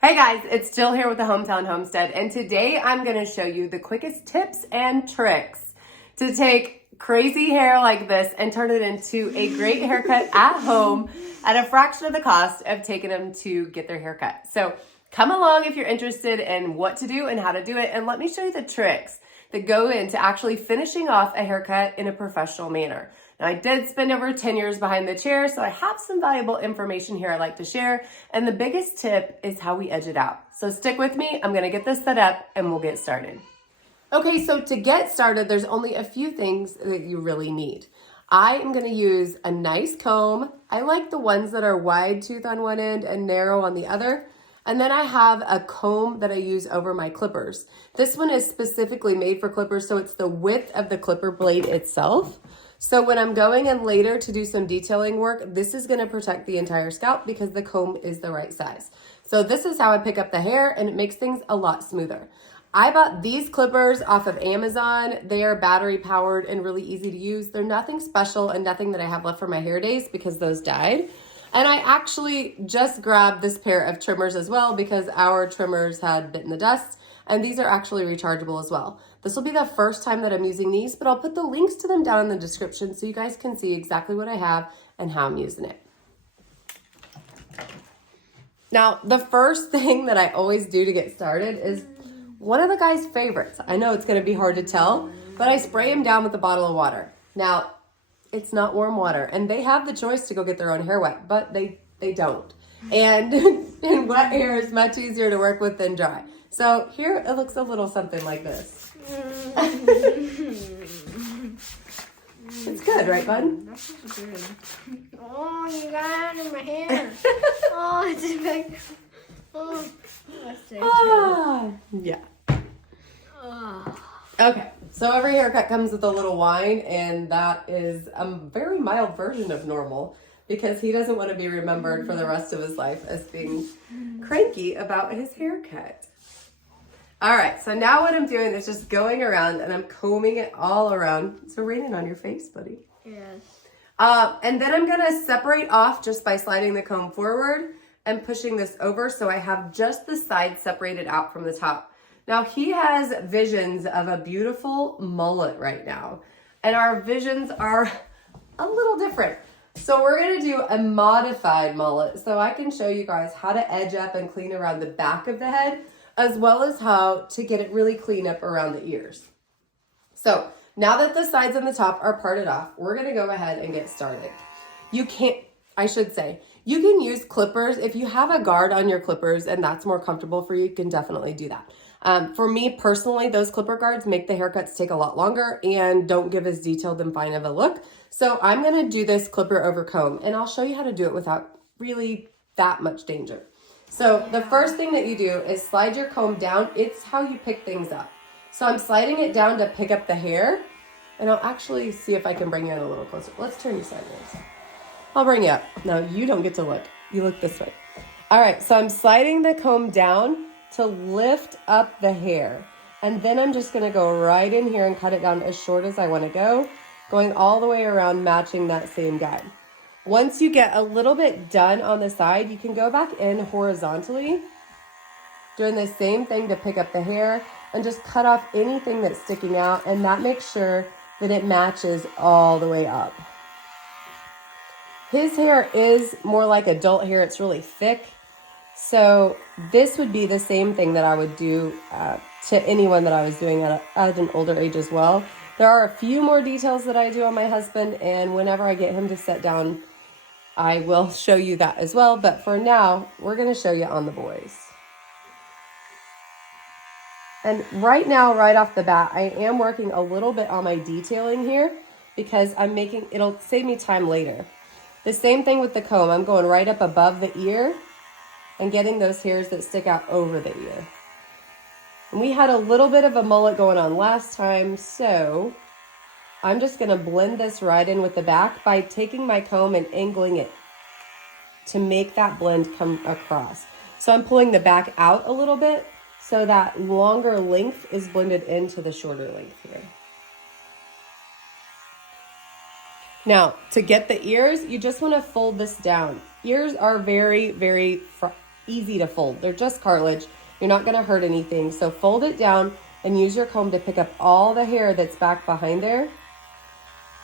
Hey guys, it's Jill here with the Hometown Homestead, and today I'm going to show you the quickest tips and tricks to take crazy hair like this and turn it into a great haircut at home at a fraction of the cost of taking them to get their haircut. So come along if you're interested in what to do and how to do it, and let me show you the tricks that go into actually finishing off a haircut in a professional manner. Now, I did spend over 10 years behind the chair, so I have some valuable information here I'd like to share. And the biggest tip is how we edge it out. So stick with me. I'm going to get this set up and we'll get started. Okay, so to get started, there's only a few things that you really need. I am going to use a nice comb. I like the ones that are wide tooth on one end and narrow on the other. And then I have a comb that I use over my clippers. This one is specifically made for clippers, so it's the width of the clipper blade itself. So when I'm going in later to do some detailing work, this is going to protect the entire scalp because the comb is the right size. So this is how I pick up the hair, and it makes things a lot smoother. I bought these clippers off of Amazon. They are battery powered and really easy to use. They're nothing special and nothing that I have left for my hair days because those died. And I actually just grabbed this pair of trimmers as well because our trimmers had bitten the dust, and these are actually rechargeable as well. This will be the first time that I'm using these, but I'll put the links to them down in the description so you guys can see exactly what I have and how I'm using it. Now, the first thing that I always do to get started is one of the guys' favorites. I know it's going to be hard to tell, but I spray him down with a bottle of water. Now, it's not warm water, and they have the choice to go get their own hair wet, but they don't. And, and wet hair is much easier to work with than dry. So here it looks a little something like this. It's good, right, bud? That's good. Oh, you got it in my hair. Oh, it's like, oh, that's so Yeah. Oh. Okay, so every haircut comes with a little whine, and that is a very mild version of normal because he doesn't want to be remembered for the rest of his life as being cranky about his haircut. All right, so now what I'm doing is just going around and I'm combing it all around. It's raining on your face, buddy. Yes. And then I'm gonna separate off just by sliding the comb forward and pushing this over so I have just the side separated out from the top. Now he has visions of a beautiful mullet right now, and our visions are a little different. So we're gonna do a modified mullet so I can show you guys how to edge up and clean around the back of the head, as well as how to get it really clean up around the ears. So now that the sides and the top are parted off, we're gonna go ahead and get started. You can use clippers. If you have a guard on your clippers and that's more comfortable for you, you can definitely do that. For me personally, those clipper guards make the haircuts take a lot longer and don't give as detailed and fine of a look. So I'm gonna do this clipper over comb, and I'll show you how to do it without really that much danger. So the first thing that you do is slide your comb down. It's how you pick things up. So I'm sliding it down to pick up the hair, and I'll actually see if I can bring you in a little closer. Let's turn you sideways. I'll bring you up. No, you don't get to look. You look this way. All right, so I'm sliding the comb down to lift up the hair. And then I'm just gonna go right in here and cut it down as short as I wanna go, going all the way around, matching that same guide. Once you get a little bit done on the side, you can go back in horizontally, doing the same thing to pick up the hair and just cut off anything that's sticking out, and that makes sure that it matches all the way up. His hair is more like adult hair. It's really thick. So this would be the same thing that I would do to anyone that I was doing at an older age as well. There are a few more details that I do on my husband, and whenever I get him to sit down, I will show you that as well. But for now, we're going to show you on the boys. And right now, right off the bat, I am working a little bit on my detailing here because it'll save me time later. The same thing with the comb. I'm going right up above the ear and getting those hairs that stick out over the ear. And we had a little bit of a mullet going on last time, so I'm just gonna blend this right in with the back by taking my comb and angling it to make that blend come across. So I'm pulling the back out a little bit so that longer length is blended into the shorter length here. Now, to get the ears, you just want to fold this down. Ears are very, very easy to fold. They're just cartilage. You're not gonna hurt anything. So fold it down and use your comb to pick up all the hair that's back behind there.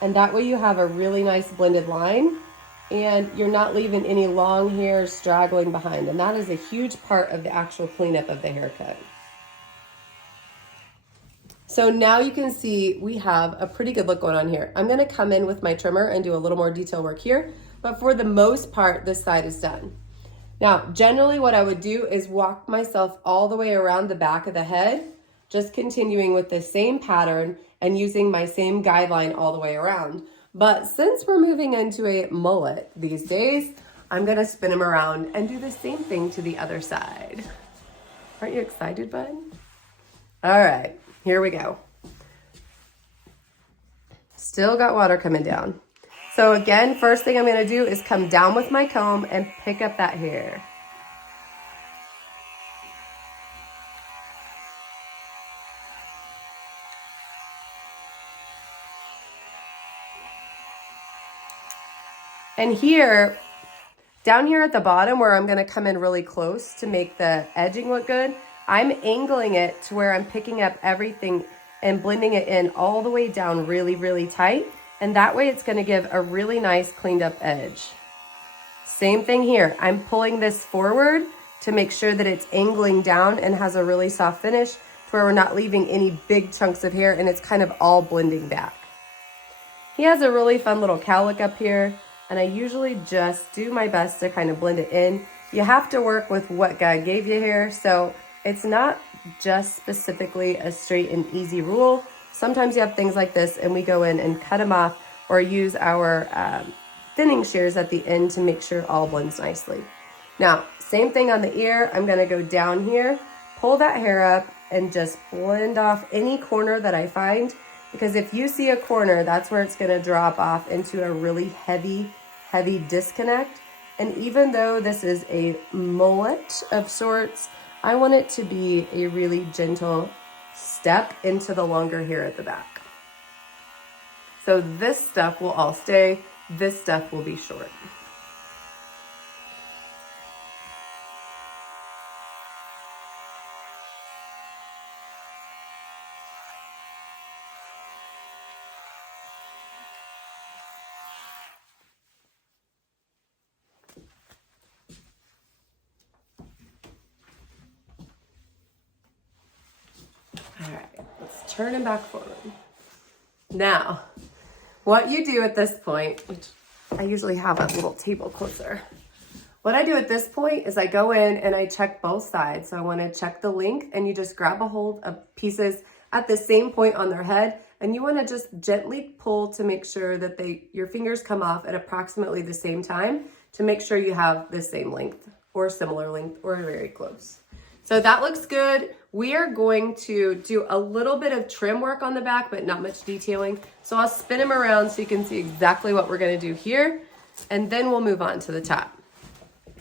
And that way you have a really nice blended line and you're not leaving any long hair straggling behind. And that is a huge part of the actual cleanup of the haircut. So now you can see we have a pretty good look going on here. I'm gonna come in with my trimmer and do a little more detail work here, but for the most part, this side is done. Now, generally what I would do is walk myself all the way around the back of the head, just continuing with the same pattern and using my same guideline all the way around. But since we're moving into a mullet these days, I'm gonna spin them around and do the same thing to the other side. Aren't you excited, bud? All right. Here we go. Still got water coming down. So again, first thing I'm gonna do is come down with my comb and pick up that hair. And here, down here at the bottom where I'm gonna come in really close to make the edging look good, I'm angling it to where I'm picking up everything and blending it in all the way down really, really tight. And that way it's gonna give a really nice cleaned up edge. Same thing here. I'm pulling this forward to make sure that it's angling down and has a really soft finish to where we're not leaving any big chunks of hair and it's kind of all blending back. He has a really fun little cowlick up here and I usually just do my best to kind of blend it in. You have to work with what God gave you here, so it's not just specifically a straight and easy rule. Sometimes you have things like this and we go in and cut them off or use our thinning shears at the end to make sure it all blends nicely. Now, same thing on the ear. I'm gonna go down here, pull that hair up and just blend off any corner that I find, because if you see a corner, that's where it's gonna drop off into a really heavy disconnect. And even though this is a mullet of sorts, I want it to be a really gentle step into the longer hair at the back. So this stuff will all stay, this stuff will be short. All right, let's turn him back forward. Now, what you do at this point, which I usually have a little table closer. What I do at this point is I go in and I check both sides. So I want to check the length and you just grab a hold of pieces at the same point on their head and you want to just gently pull to make sure that your fingers come off at approximately the same time to make sure you have the same length or similar length or very close. So that looks good. We are going to do a little bit of trim work on the back, but not much detailing. So I'll spin him around so you can see exactly what we're gonna do here, and then we'll move on to the top.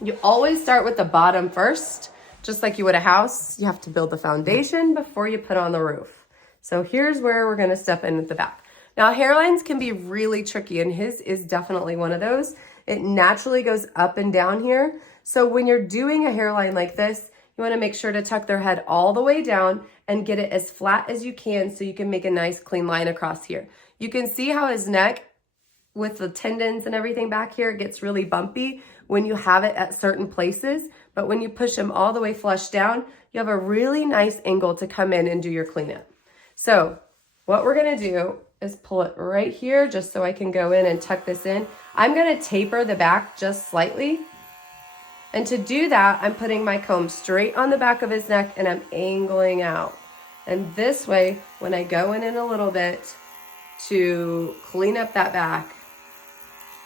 You always start with the bottom first, just like you would a house. You have to build the foundation before you put on the roof. So here's where we're gonna step in at the back. Now hairlines can be really tricky, and his is definitely one of those. It naturally goes up and down here. So when you're doing a hairline like this, you want to make sure to tuck their head all the way down and get it as flat as you can so you can make a nice clean line across here. You can see how his neck with the tendons and everything back here gets really bumpy when you have it at certain places, but when you push him all the way flush down, you have a really nice angle to come in and do your cleanup. So what we're going to do is pull it right here just so I can go in and tuck this in. I'm going to taper the back just slightly. And to do that, I'm putting my comb straight on the back of his neck and I'm angling out. And this way, when I go in a little bit to clean up that back,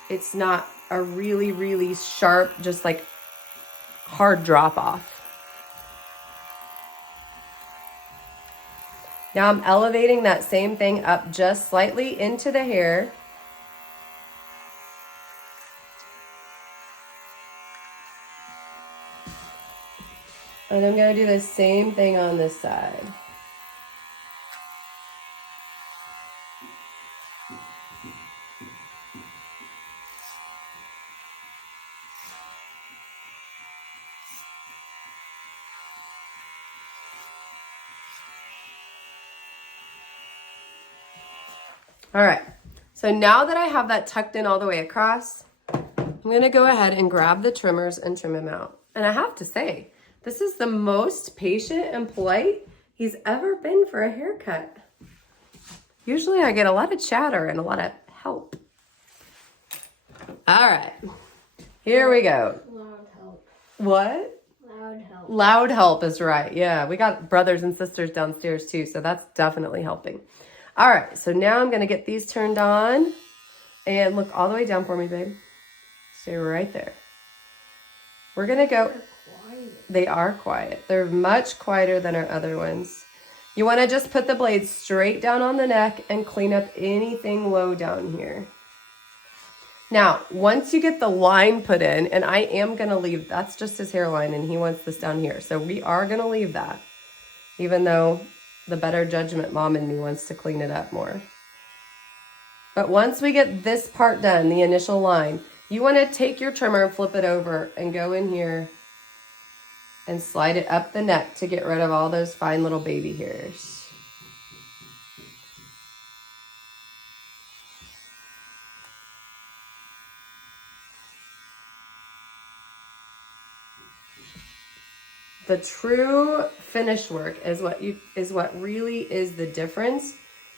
it's not a really, really sharp, just like hard drop off. Now I'm elevating that same thing up just slightly into the hair. And I'm going to do the same thing on this side. All right, so now that I have that tucked in all the way across, I'm gonna go ahead and grab the trimmers and trim him out. And I have to say, this is the most patient and polite he's ever been for a haircut. Usually I get a lot of chatter and a lot of help. All right, here we go. Loud help. What? Loud help. Loud help is right. Yeah, we got brothers and sisters downstairs too, so that's definitely helping. All right, so now I'm gonna get these turned on and look all the way down for me, babe. Stay right there. We're gonna go. They are quiet. They're much quieter than our other ones. You wanna just put the blade straight down on the neck and clean up anything low down here. Now, once you get the line put in, and I am gonna leave, that's just his hairline and he wants this down here. So we are gonna leave that, even though the better judgment mom in me wants to clean it up more. But once we get this part done, the initial line, you want to take your trimmer and flip it over and go in here and slide it up the neck to get rid of all those fine little baby hairs. The true finish work is what really is the difference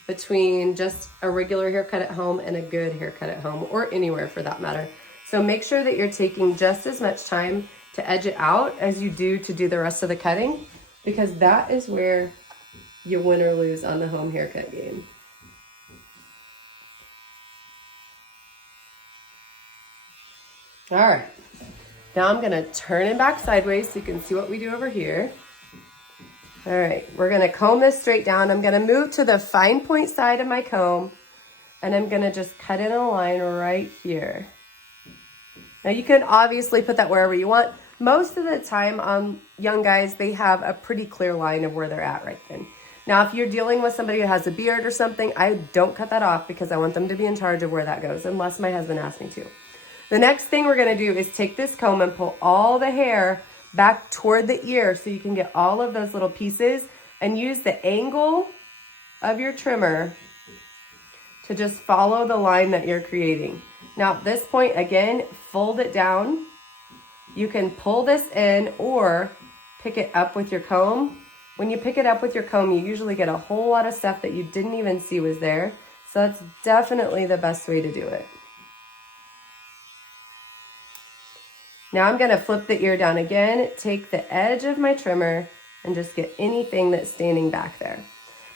between just a regular haircut at home and a good haircut at home, or anywhere for that matter. So make sure that you're taking just as much time to edge it out as you do to do the rest of the cutting, because that is where you win or lose on the home haircut game. All right, now I'm gonna turn it back sideways so you can see what we do over here. All right, we're gonna comb this straight down. I'm gonna move to the fine point side of my comb and I'm gonna just cut in a line right here. Now you can obviously put that wherever you want. Most of the time, young guys, they have a pretty clear line of where they're at right then. Now, if you're dealing with somebody who has a beard or something, I don't cut that off because I want them to be in charge of where that goes, unless my husband asks me to. The next thing we're gonna do is take this comb and pull all the hair back toward the ear so you can get all of those little pieces, and use the angle of your trimmer to just follow the line that you're creating. Now at this point, again, fold it down. You can pull this in or pick it up with your comb. When you pick it up with your comb, you usually get a whole lot of stuff that you didn't even see was there. So that's definitely the best way to do it. Now I'm gonna flip the ear down again, take the edge of my trimmer and just get anything that's standing back there.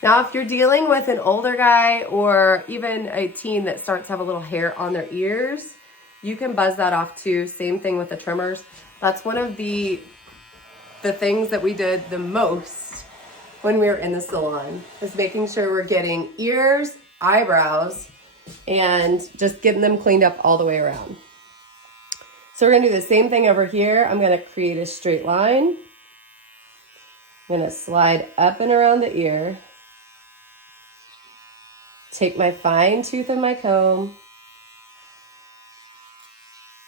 Now, if you're dealing with an older guy or even a teen that starts to have a little hair on their ears, you can buzz that off too. Same thing with the trimmers. That's one of the things that we did the most when we were in the salon, is making sure we're getting ears, eyebrows, and just getting them cleaned up all the way around. So we're gonna do the same thing over here. I'm gonna create a straight line. I'm gonna slide up and around the ear. Take my fine tooth of my comb,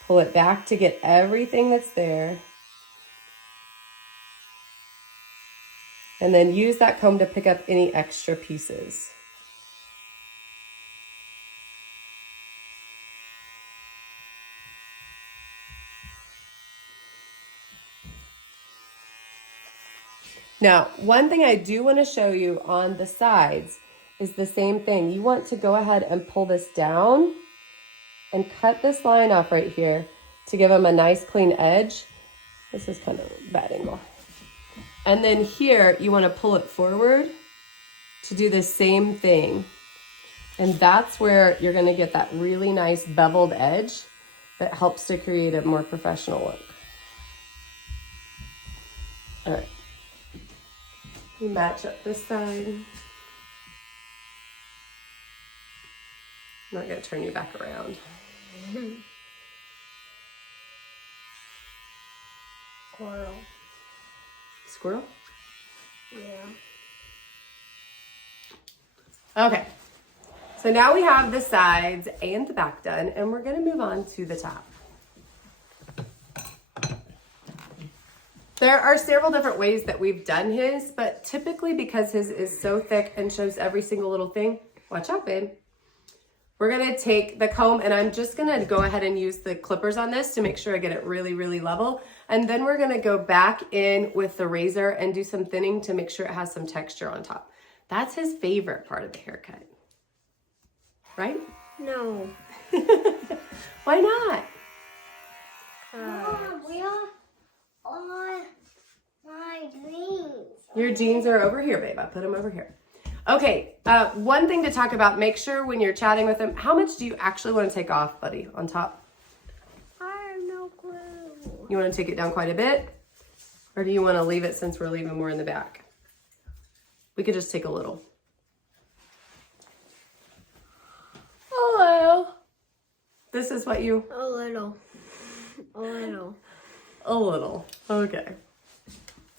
pull it back to get everything that's there, and then use that comb to pick up any extra pieces. Now, one thing I do want to show you on the sides is the same thing. You want to go ahead and pull this down and cut this line off right here to give them a nice clean edge. This is kind of a bad angle. And then here, you want to pull it forward to do the same thing. And that's where you're going to get that really nice beveled edge that helps to create a more professional look. All right. You match up this side. I'm not going to turn you back around. Squirrel. Squirrel? Yeah. Okay. So now we have the sides and the back done, and we're going to move on to the top. There are several different ways that we've done his, but typically because his is so thick and shows every single little thing, watch out, babe. we're gonna take the comb and I'm just gonna go ahead and use the clippers on this to make sure I get it really, really level. And then we're gonna go back in with the razor and do some thinning to make sure it has some texture on top. That's his favorite part of the haircut, right? No. Why not? Mom, we are on my jeans. Your jeans are over here, babe. I put them over here. Okay, one thing to talk about, make sure when you're chatting with them, how much do you actually want to take off, buddy, on top? I have no clue. You want to take it down quite a bit? Or do you want to leave it since we're leaving more in the back? We could just take a little. A little. This is what you... A little. A little. A little. Okay.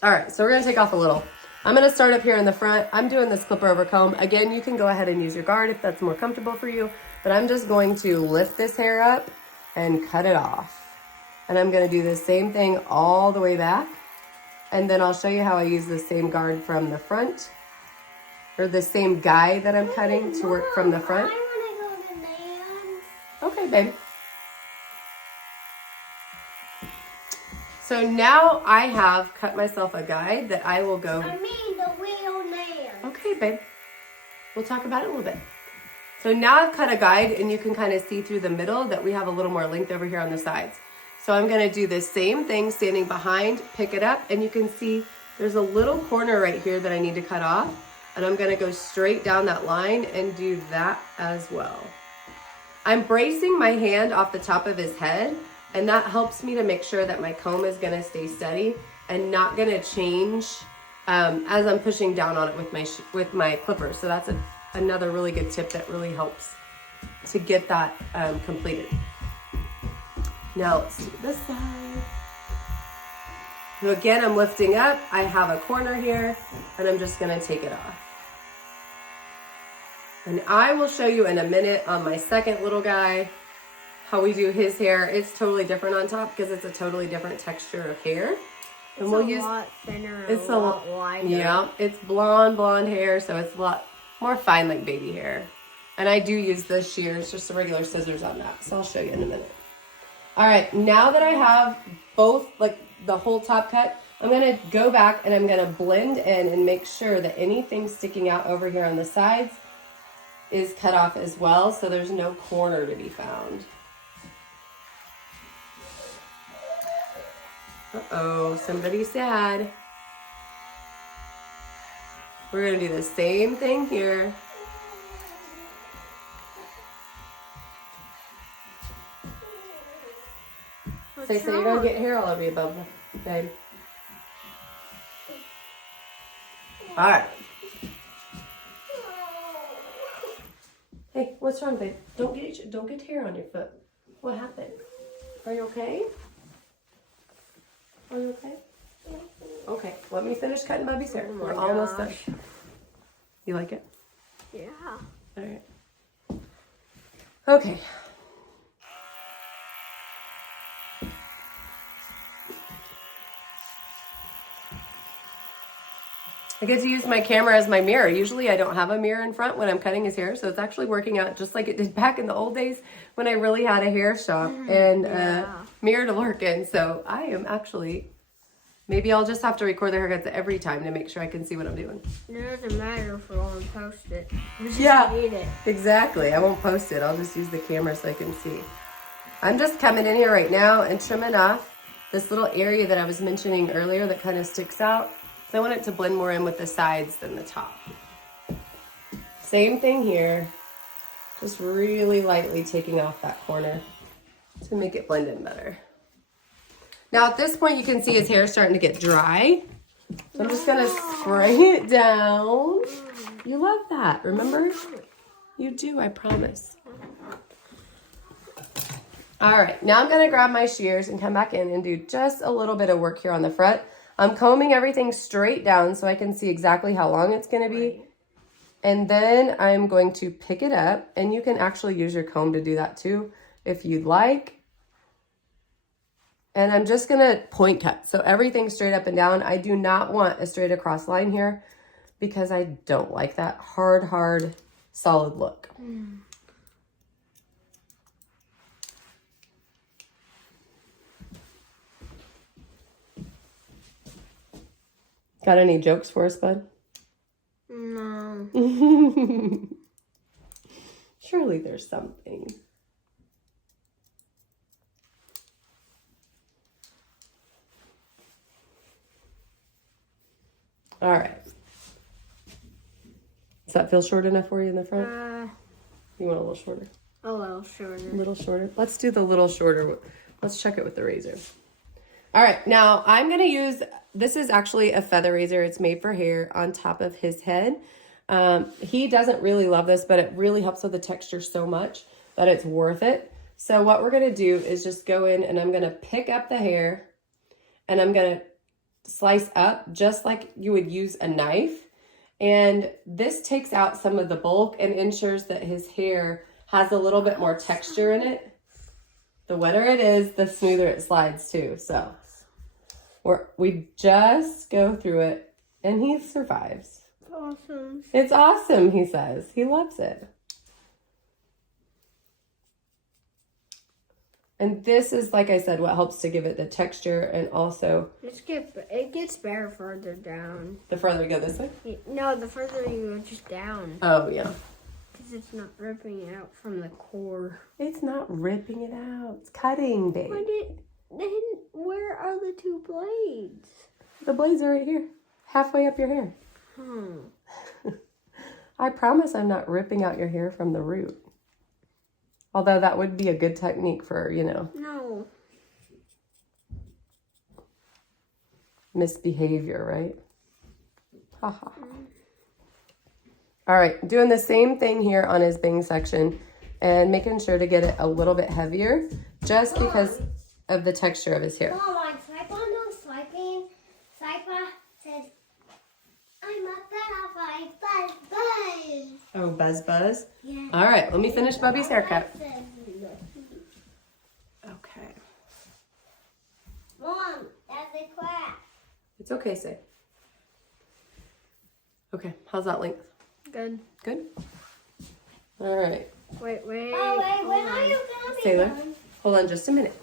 All right, so we're going to take off a little. I'm going to start up here in the front. I'm doing this clipper over comb. Again, you can go ahead and use your guard if that's more comfortable for you, but I'm just going to lift this hair up and cut it off. And I'm going to do the same thing all the way back. And then I'll show you how I use the same guard from the front, or the same guide that I'm cutting to work from the front. I want to go to Nan's. Okay, babe. So now I have cut myself a guide that I will go... I mean the real Nan. Okay, babe. We'll talk about it a little bit. So now I've cut a guide and you can kind of see through the middle that we have a little more length over here on the sides. So I'm going to do the same thing standing behind, pick it up, and you can see there's a little corner right here that I need to cut off. And I'm going to go straight down that line and do that as well. I'm bracing my hand off the top of his head, and that helps me to make sure that my comb is going to stay steady and not going to change as I'm pushing down on it with my clippers. So that's another really good tip that really helps to get that completed. Now let's do this side. So again, I'm lifting up. I have a corner here, and I'm just going to take it off. And I will show you in a minute on my second little guy how we do his hair. It's totally different on top because it's a totally different texture of hair. And It's we'll a use lot thinner, it's a lot wider. Yeah, it's blonde hair, so it's a lot more fine like baby hair. And I do use the shears, just the regular scissors on that. So I'll show you in a minute. All right, now that I have both, like the whole top cut, I'm gonna go back and I'm gonna blend in and make sure that anything sticking out over here on the sides is cut off as well, so there's no corner to be found. Uh-oh, somebody's sad. We're gonna do the same thing here. Say, you're gonna get hair all over you, Bubba, babe. All right. Hey, what's wrong, babe? Don't get hair on your foot. What happened? Are you okay? Are you okay? Okay, let me finish cutting Bubby's hair. We're almost done. You like it? Yeah. All right. Okay. I get to use my camera as my mirror. Usually I don't have a mirror in front when I'm cutting his hair, so it's actually working out just like it did back in the old days when I really had a hair shop and a mirror to work in. So I am actually, maybe I'll just have to record the haircuts every time to make sure I can see what I'm doing. It doesn't matter if we won't post it. We just need it. Exactly. I won't post it. I'll just use the camera so I can see. I'm just coming in here right now and trimming off this little area that I was mentioning earlier that kind of sticks out. So I want it to blend more in with the sides than the top. Same thing here. Just really lightly taking off that corner to make it blend in better. Now at this point you can see his hair starting to get dry. So I'm just gonna spray it down. You love that, remember? You do, I promise. All right, now I'm gonna grab my shears and come back in and do just a little bit of work here on the front. I'm combing everything straight down so I can see exactly how long it's gonna be. And then I'm going to pick it up, and you can actually use your comb to do that too, if you'd like. And I'm just gonna point cut. So everything straight up and down. I do not want a straight across line here because I don't like that hard, solid look. Got any jokes for us, bud? No. Surely there's something. All right. Does that feel short enough for you in the front? You want a little shorter? A little shorter. A little shorter. Let's do the little shorter. Let's check it with the razor. All right. Now I'm going to use, this is actually a feather razor. It's made for hair on top of his head. He doesn't really love this, but it really helps with the texture so much that it's worth it. So what we're going to do is just go in and I'm going to pick up the hair and I'm going to slice up just like you would use a knife. And this takes out some of the bulk and ensures that his hair has a little bit more texture in it. The wetter it is, the smoother it slides too. So we just go through it and he survives. Awesome. It's awesome, he says. He loves it. And this is, like I said, what helps to give it the texture and also... It gets better further down. The further we go this way? No, the further you go just down. Oh, yeah. Because it's not ripping out from the core. It's not ripping it out. It's cutting, babe. Then where are the two blades? The blades are right here. Halfway up your hair. I promise I'm not ripping out your hair from the root. Although that would be a good technique for, No. misbehavior, right? Haha. All right, doing the same thing here on his bang section and making sure to get it a little bit heavier just because of the texture of his hair. Mom, on swipe on those swiping, Saipa says, I'm a butterfly, buzz, buzz. Oh, buzz, buzz? Yeah. All right, let me finish Bubby's haircut. Okay. Mom, that's a crack. It's okay, say. Okay, how's that length? Good. Good? All right. Wait. Oh, wait, when are you going to be Taylor, done? hold on just a minute.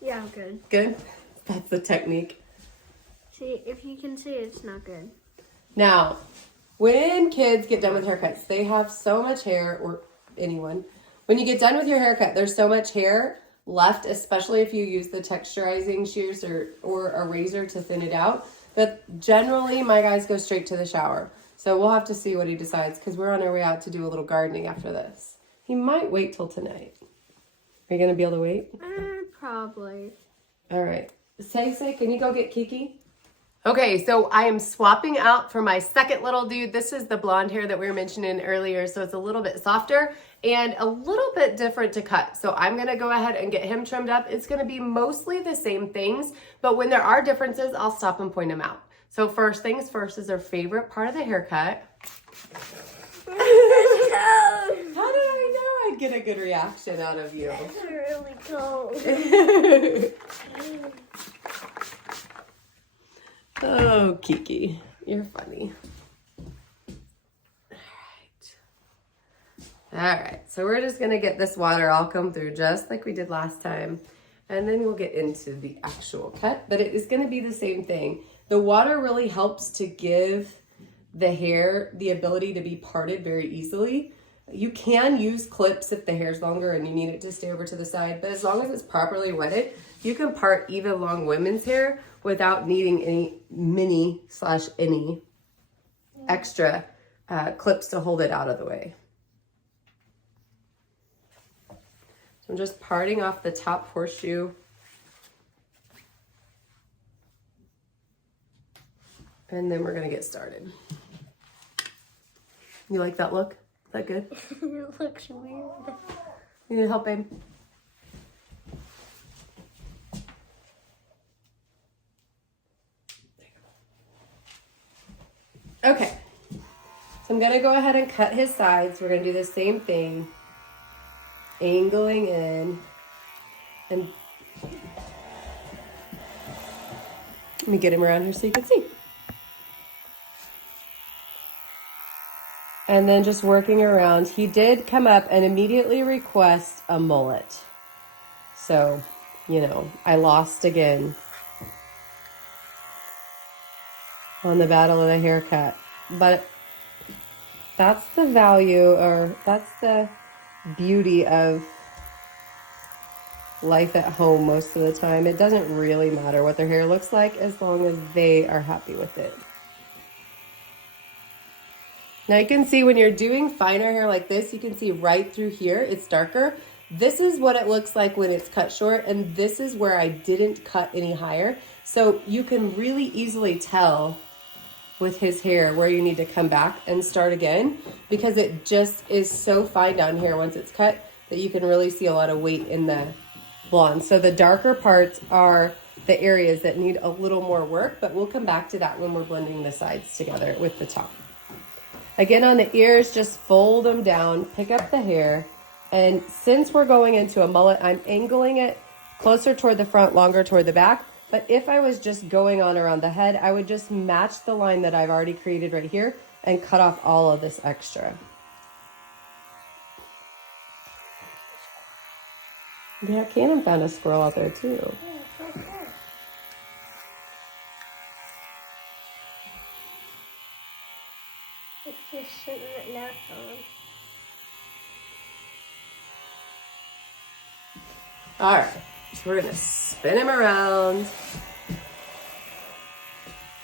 Yeah, good. Good? That's the technique. See, if you can see, it's not good. Now, when kids get done with haircuts, they have so much hair, or anyone. When you get done with your haircut, there's so much hair left, especially if you use the texturizing shears or a razor to thin it out, that generally my guys go straight to the shower. So we'll have to see what he decides because we're on our way out to do a little gardening after this. He might wait till tonight. Are you going to be able to wait? Probably. All right. Say, can you go get Kiki? Okay, so I am swapping out for my second little dude. This is the blonde hair that we were mentioning earlier, so it's a little bit softer and a little bit different to cut. So I'm gonna go ahead and get him trimmed up. It's gonna be mostly the same things, but when there are differences, I'll stop and point them out. So first things first is our favorite part of the haircut. How did I know I'd get a good reaction out of you? It's really cold. Oh, Kiki, you're funny. All right, so we're just gonna get this water all come through just like we did last time, and then we'll get into the actual cut, but it is gonna be the same thing. The water really helps to give the hair the ability to be parted very easily. You can use clips if the hair's longer and you need it to stay over to the side, but as long as it's properly wetted, you can part even long women's hair without needing any any extra clips to hold it out of the way. So I'm just parting off the top horseshoe. And then we're gonna get started. You like that look? Is that good? It looks weird. You need help, babe? Okay, so I'm gonna go ahead and cut his sides. We're gonna do the same thing, angling in, and let me get him around here so you can see. And then just working around. He did come up and immediately request a mullet. So, I lost again. on the battle of the haircut. But that's the value, or that's the beauty of life at home most of the time. It doesn't really matter what their hair looks like as long as they are happy with it. Now you can see when you're doing finer hair like this, you can see right through here, it's darker. This is what it looks like when it's cut short, and this is where I didn't cut any higher. So you can really easily tell with his hair where you need to come back and start again, because it just is so fine down here once it's cut that you can really see a lot of weight in the blonde. So the darker parts are the areas that need a little more work, but we'll come back to that when we're blending the sides together with the top. Again, on the ears, just fold them down, pick up the hair, and since we're going into a mullet, I'm angling it closer toward the front, longer toward the back. But if I was just going on around the head, I would just match the line that I've already created right here and cut off all of this extra. Yeah, Cannon found a squirrel out there too. Yeah, so cool. It's just sitting right now, All right, so we're gonna spin him around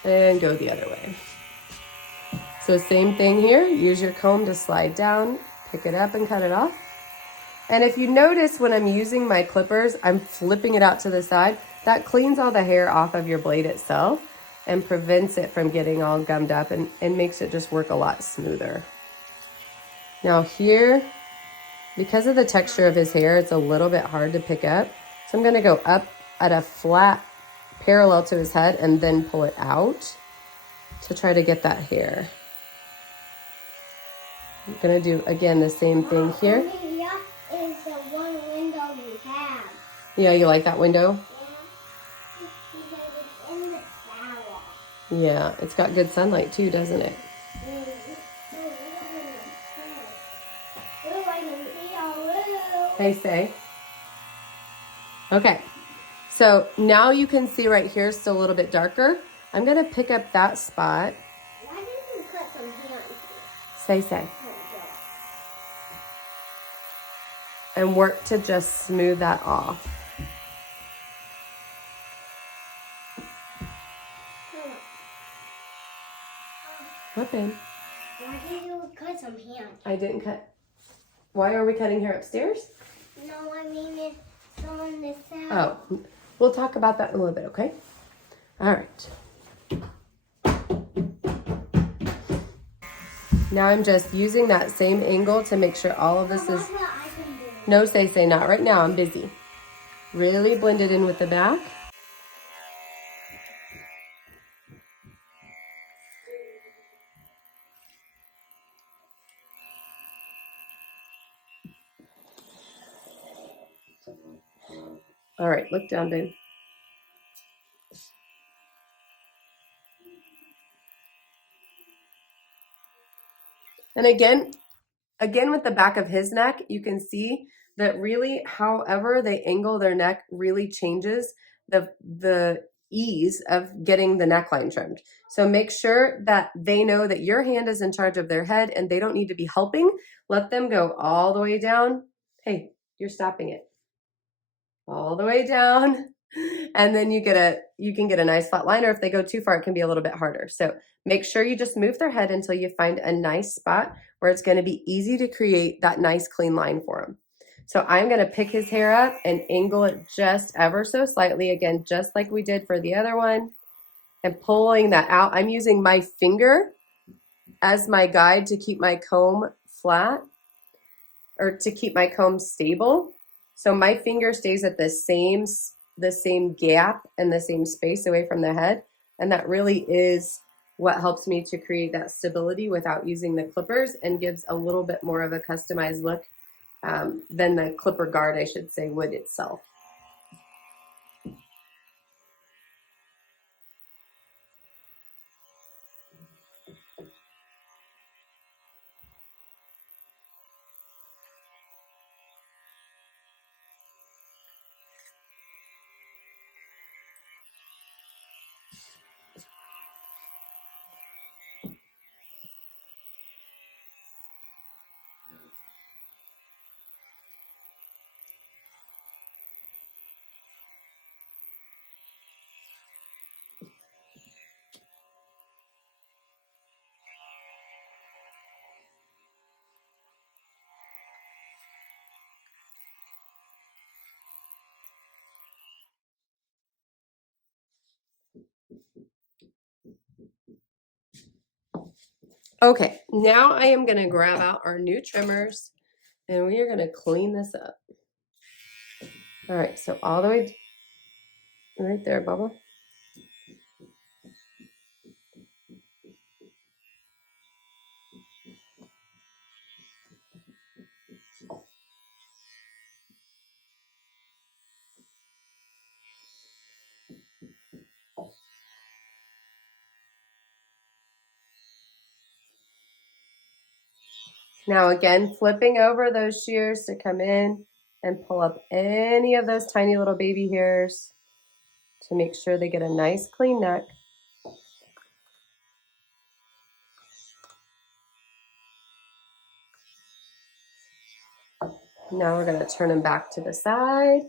and go the other way. So same thing here, use your comb to slide down, pick it up and cut it off. And if you notice when I'm using my clippers, I'm flipping it out to the side. That cleans all the hair off of your blade itself and prevents it from getting all gummed up and makes it just work a lot smoother. Now here, because of the texture of his hair, it's a little bit hard to pick up. So I'm gonna go up at a flat parallel to his head and then pull it out to try to get that hair. I'm gonna do, again, the same thing here. Here is the one window we have. Yeah, you like that window? Yeah. Because it's in the salon. Yeah, it's got good sunlight too, doesn't it? They say. Okay, so now you can see right here, it's still a little bit darker. I'm gonna pick up that spot. Why didn't you cut some hands? Say. And work to just smooth that off. What, babe? Why did you cut some hands? I didn't cut. Why are we cutting hair upstairs? No, I mean it's on the salon. Oh, we'll talk about that in a little bit, okay? All right. Now I'm just using that same angle to make sure all of this is... That's what I can do. No, say, not right now. I'm busy. Really blend it in with the back. All right, look down, babe. And again with the back of his neck, you can see that really, however they angle their neck really changes the ease of getting the neckline trimmed. So make sure that they know that your hand is in charge of their head and they don't need to be helping. Let them go all the way down. Hey, you're stopping it. All the way down. And then you can get a nice flat line, or if they go too far, it can be a little bit harder. So make sure you just move their head until you find a nice spot where it's going to be easy to create that nice clean line for them. So I'm going to pick his hair up and angle it just ever so slightly, again, just like we did for the other one, and pulling that out. I'm using my finger as my guide to keep my comb flat, or to keep my comb stable. So my finger stays at the same gap and the same space away from the head. And that really is what helps me to create that stability without using the clippers, and gives a little bit more of a customized look than the clipper guard, I should say, would itself. Okay, now I am going to grab out our new trimmers and we are going to clean this up. All right, so all the way right there, Bubba. Now again, flipping over those shears to come in and pull up any of those tiny little baby hairs to make sure they get a nice clean neck. Now we're going to turn them back to the side.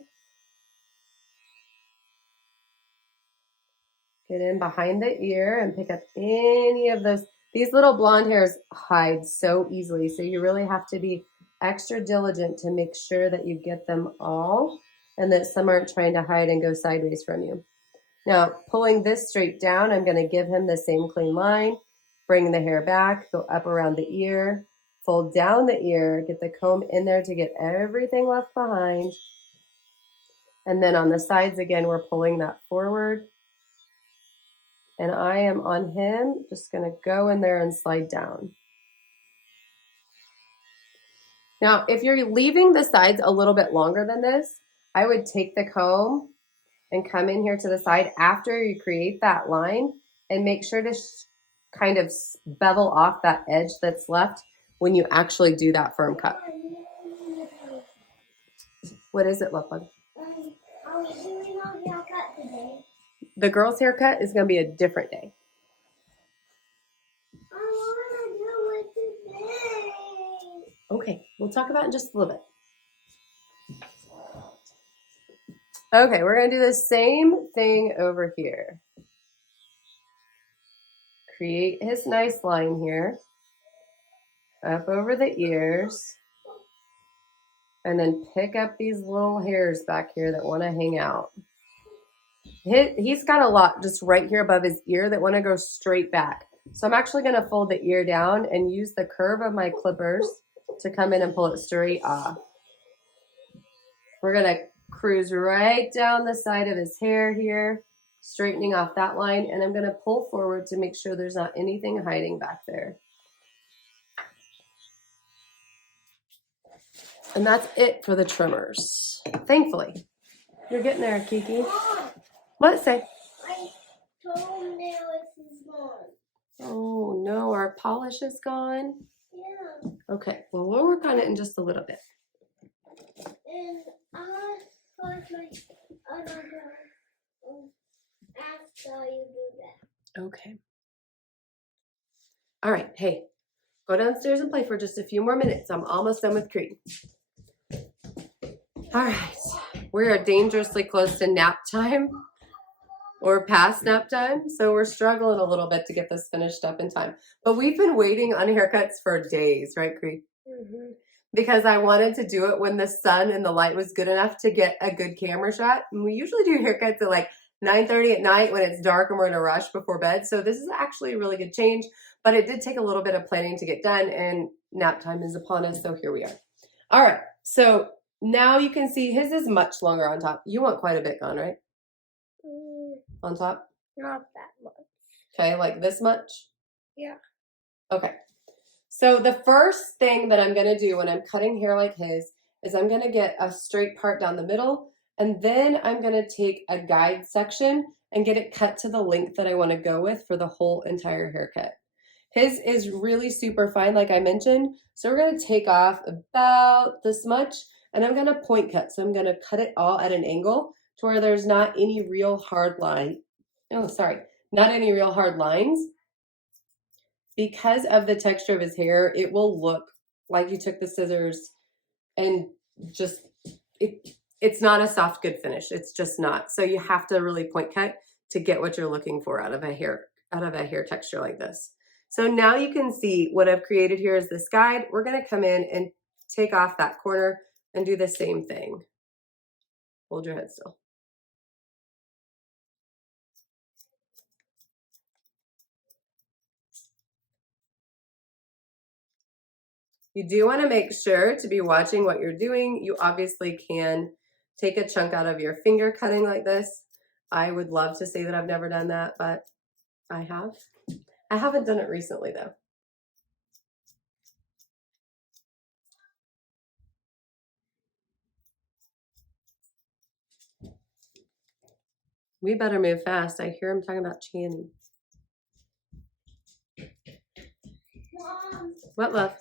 Get in behind the ear and pick up any of those. These little blonde hairs hide so easily, so you really have to be extra diligent to make sure that you get them all and that some aren't trying to hide and go sideways from you. Now, pulling this straight down, I'm going to give him the same clean line, bring the hair back, go up around the ear, fold down the ear, get the comb in there to get everything left behind. And then on the sides, again, we're pulling that forward. And I am on him, just going to go in there and slide down. Now, if you're leaving the sides a little bit longer than this, I would take the comb and come in here to the side after you create that line and make sure to kind of bevel off that edge that's left when you actually do that firm cut. What is it, love bug? I was doing a haircut today. The girl's haircut is going to be a different day. I want to do it today. Okay, we'll talk about it in just a little bit. Okay, we're going to do the same thing over here. Create his nice line here. Up over the ears. And then pick up these little hairs back here that want to hang out. He's got a lot just right here above his ear that want to go straight back. So I'm actually going to fold the ear down and use the curve of my clippers to come in and pull it straight off. We're going to cruise right down the side of his hair here, straightening off that line, and I'm going to pull forward to make sure there's not anything hiding back there. And that's it for the trimmers. Thankfully. You're getting there, Kiki. What? Say? My toenail is gone. Oh, no. Our polish is gone? Yeah. Okay. Well, we'll work on it in just a little bit. And I want my other hair after you do that. Okay. All right. Hey, go downstairs and play for just a few more minutes. I'm almost done with Creed. All right. We are dangerously close to nap time or past nap time. So we're struggling a little bit to get this finished up in time. But we've been waiting on haircuts for days, right, Creed? Mm-hmm. Because I wanted to do it when the sun and the light was good enough to get a good camera shot. And we usually do haircuts at like 9:30 at night when it's dark and we're in a rush before bed. So this is actually a really good change, but it did take a little bit of planning to get done and nap time is upon us. So here we are. All right. So now you can see his is much longer on top. You want quite a bit gone, right? On top? Not that much. Okay. Like this much? Yeah. Okay. So the first thing that I'm going to do when I'm cutting hair like his is I'm going to get a straight part down the middle, and then I'm going to take a guide section and get it cut to the length that I want to go with for the whole entire haircut. His is really super fine, like I mentioned. So we're going to take off about this much, and I'm going to point cut. So I'm going to cut it all at an angle to where there's not any real hard line. Oh, sorry, not any real hard lines. Because of the texture of his hair, it will look like you took the scissors and just, it's not a soft, good finish. It's just not. So you have to really point cut to get what you're looking for out of a hair texture like this. So now you can see what I've created here is this guide. We're going to come in and take off that corner and do the same thing. Hold your head still. You do want to make sure to be watching what you're doing. You obviously can take a chunk out of your finger cutting like this. I would love to say that I've never done that, but I have. I haven't done it recently though. We better move fast. I hear him talking about Channing. Mom, What, love?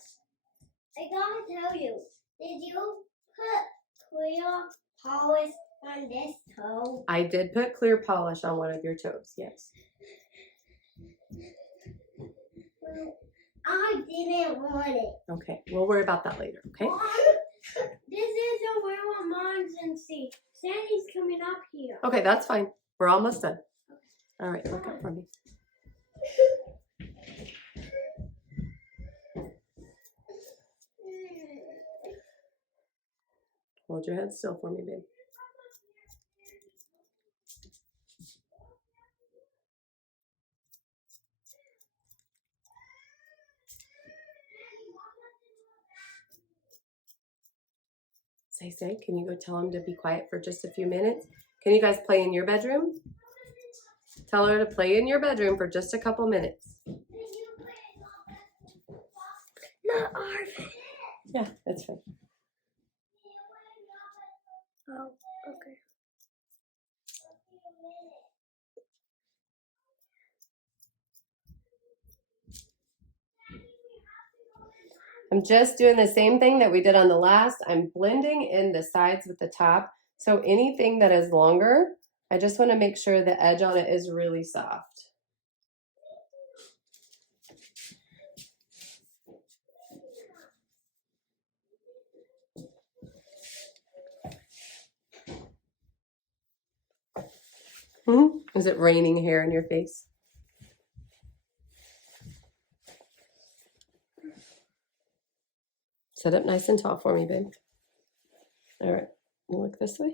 I gotta tell you, did you put clear polish on this toe? I did put clear polish on one of your toes, yes. Well, I didn't want it. Okay, we'll worry about that later, okay? Mom, this isn't where my mom's and see. Sandy's coming up here. Okay, that's fine. We're almost done. All right, look up for me. Hold your head still for me, babe. Say, can you go tell him to be quiet for just a few minutes? Can you guys play in your bedroom? Tell her to play in your bedroom for just a couple minutes. Not Arvin. Yeah, that's fine. Oh, okay. I'm just doing the same thing that we did on the last. I'm blending in the sides with the top. So anything that is longer, I just want to make sure the edge on it is really soft. Is it raining hair in your face? Sit up nice and tall for me, babe. All right, you look this way.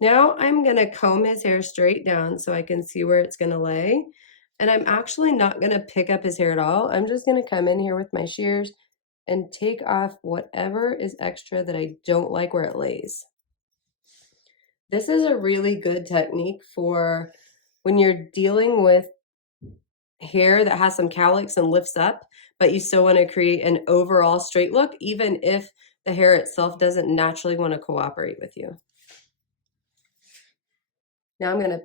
Now I'm gonna comb his hair straight down so I can see where it's gonna lay. And I'm actually not gonna pick up his hair at all. I'm just gonna come in here with my shears and take off whatever is extra that I don't like where it lays. This is a really good technique for when you're dealing with hair that has some cowlicks and lifts up, but you still want to create an overall straight look, even if the hair itself doesn't naturally want to cooperate with you. Now I'm going to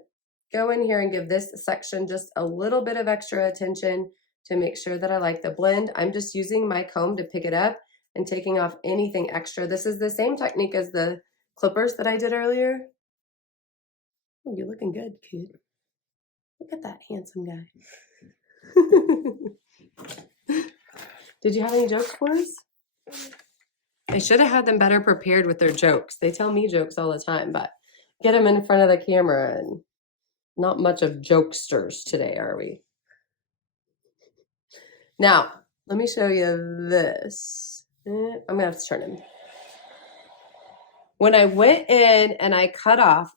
go in here and give this section just a little bit of extra attention to make sure that I like the blend. I'm just using my comb to pick it up and taking off anything extra. This is the same technique as the clippers that I did earlier. Oh, you're looking good, kid. Look at that handsome guy. Did you have any jokes for us? I should have had them better prepared with their jokes. They tell me jokes all the time, but get them in front of the camera, and not much of jokesters today, are we? Now, let me show you this. I'm gonna have to turn him. When I went in and I cut off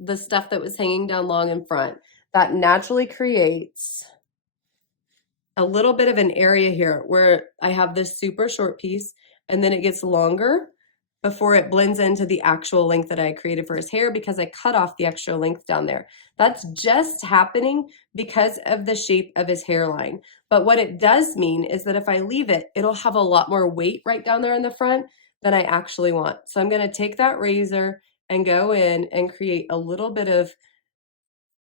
the stuff that was hanging down long in front, that naturally creates a little bit of an area here where I have this super short piece and then it gets longer before it blends into the actual length that I created for his hair because I cut off the extra length down there. That's just happening because of the shape of his hairline. But what it does mean is that if I leave it, it'll have a lot more weight right down there in the front than I actually want. So I'm going to take that razor and go in and create a little bit of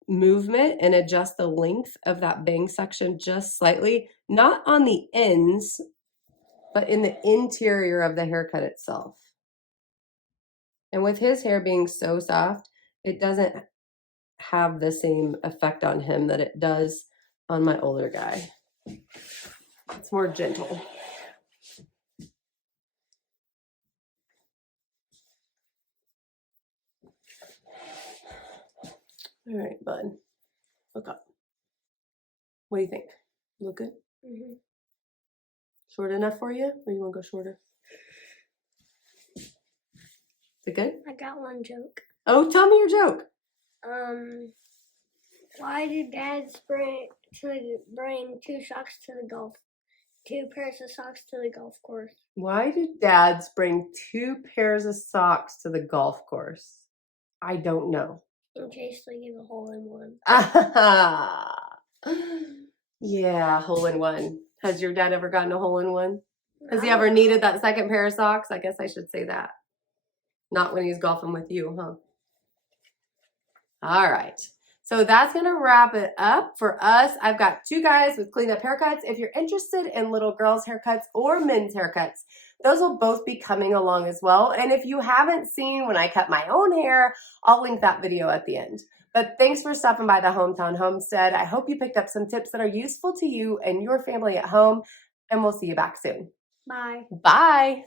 movement and adjust the length of that bang section just slightly, not on the ends, but in the interior of the haircut itself. And with his hair being so soft, it doesn't have the same effect on him that it does on my older guy. It's more gentle. All right, bud. Look up. What do you think? Look good? Mm-hmm. Short enough for you? Or you want to go shorter? Is it good? I got one joke. Oh, tell me your joke. Why did Dad to bring 2 socks to the golf. 2 pairs of socks to the golf course. Why do dads bring 2 pairs of socks to the golf course? I don't know. In case they give a hole in one. Yeah, hole in one. Has your dad ever gotten a hole in one? Has he ever needed that second pair of socks? I guess I should say that. Not when he's golfing with you, huh? All right. So that's going to wrap it up for us. I've got 2 guys with cleanup haircuts. If you're interested in little girls' haircuts or men's haircuts, those will both be coming along as well. And if you haven't seen when I cut my own hair, I'll link that video at the end. But thanks for stopping by the Hometown Homestead. I hope you picked up some tips that are useful to you and your family at home, and we'll see you back soon. Bye. Bye.